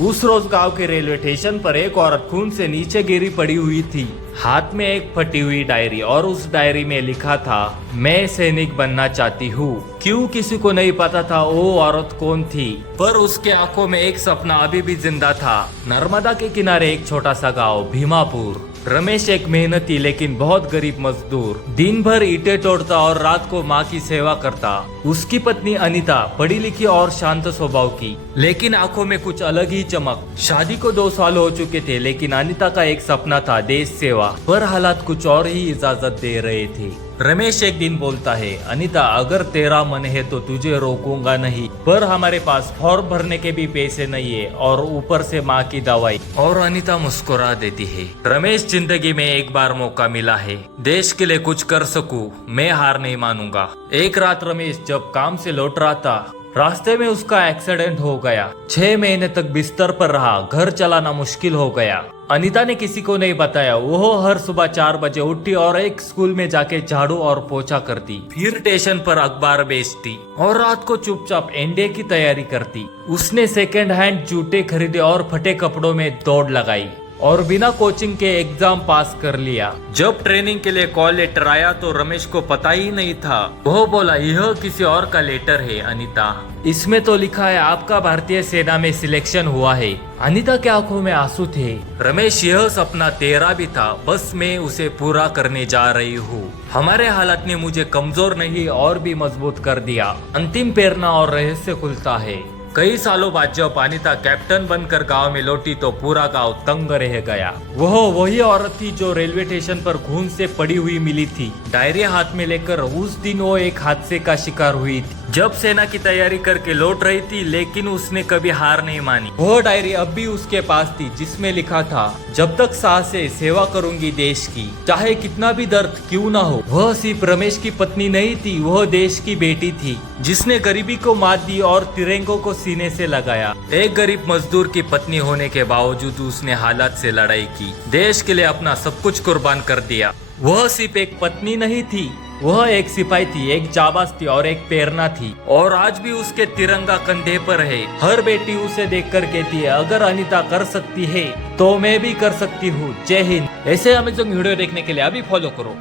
उस रोज गांव के रेलवे स्टेशन पर एक औरत खून से नीचे गिरी पड़ी हुई थी। हाथ में एक फटी हुई डायरी और उस डायरी में लिखा था, मैं सैनिक बनना चाहती हूँ। क्यों किसी को नहीं पता था वो औरत कौन थी, पर उसके आंखों में एक सपना अभी भी जिंदा था। नर्मदा के किनारे एक छोटा सा गांव भीमापुर। रमेश एक मेहनती लेकिन बहुत गरीब मजदूर, दिन भर ईंटें तोड़ता और रात को माँ की सेवा करता। उसकी पत्नी अनीता पढ़ी लिखी और शांत स्वभाव की, लेकिन आंखों में कुछ अलग ही चमक। शादी को 2 साल हो चुके थे, लेकिन अनीता का एक सपना था देश सेवा, पर हालात कुछ और ही इजाजत दे रहे थे। रमेश एक दिन बोलता है, अनीता अगर तेरा मन है तो तुझे रोकूंगा नहीं, पर हमारे पास फॉर्म भरने के भी पैसे नहीं है और ऊपर से माँ की दवाई। और अनीता मुस्कुरा देती है। रमेश, जिंदगी में एक बार मौका मिला है, देश के लिए कुछ कर सकूं, मैं हार नहीं मानूंगा। एक रात रमेश जब काम से लौट रहा था, रास्ते में उसका एक्सीडेंट हो गया। 6 महीने तक बिस्तर पर रहा, घर चलाना मुश्किल हो गया। अनीता ने किसी को नहीं बताया। वो हर सुबह 4 बजे उठी और एक स्कूल में जाके झाड़ू और पोछा करती, फिर स्टेशन पर अखबार बेचती और रात को चुपचाप एनडीए की तैयारी करती। उसने सेकेंड हैंड जूते खरीदे और फटे कपड़ों में दौड़ लगाई और बिना कोचिंग के एग्जाम पास कर लिया। जब ट्रेनिंग के लिए कॉल लेटर आया तो रमेश को पता ही नहीं था। वो बोला, यह किसी और का लेटर है अनीता, इसमें तो लिखा है आपका भारतीय सेना में सिलेक्शन हुआ है। अनीता के आंखों में आंसू थे। रमेश, यह सपना तेरा भी था, बस मैं उसे पूरा करने जा रही हूँ। हमारे हालात ने मुझे कमजोर नहीं और भी मजबूत कर दिया। अंतिम प्रेरणा और रहस्य खुलता है। कई सालों बाद जब अनीता कैप्टन बनकर गांव में लौटी तो पूरा गांव तंग रह गया। वह वही औरत थी जो रेलवे स्टेशन पर खून से पड़ी हुई मिली थी। डायरी हाथ में लेकर उस दिन वो एक हादसे का शिकार हुई थी, जब सेना की तैयारी करके लौट रही थी, लेकिन उसने कभी हार नहीं मानी। वो डायरी अब भी उसके पास थी, जिसमें लिखा था, जब तक सांस है सेवा करूंगी देश की, चाहे कितना भी दर्द क्यों ना हो। वह सिर्फ रमेश की पत्नी नहीं थी, वह देश की बेटी थी, जिसने गरीबी को मात दी और तिरंगों को सीने से लगाया। एक गरीब मजदूर की पत्नी होने के बावजूद उसने हालात से लड़ाई की, देश के लिए अपना सब कुछ कुर्बान कर दिया। वह सिर्फ एक पत्नी नहीं थी, वह एक सिपाही थी, एक जाबाज थी और एक प्रेरणा थी। और आज भी उसके तिरंगा कंधे पर है। हर बेटी उसे देखकर कहती है, अगर अनीता कर सकती है तो मैं भी कर सकती हूँ। जय हिंद। ऐसे अमेजिंग वीडियो देखने के लिए अभी फॉलो करो।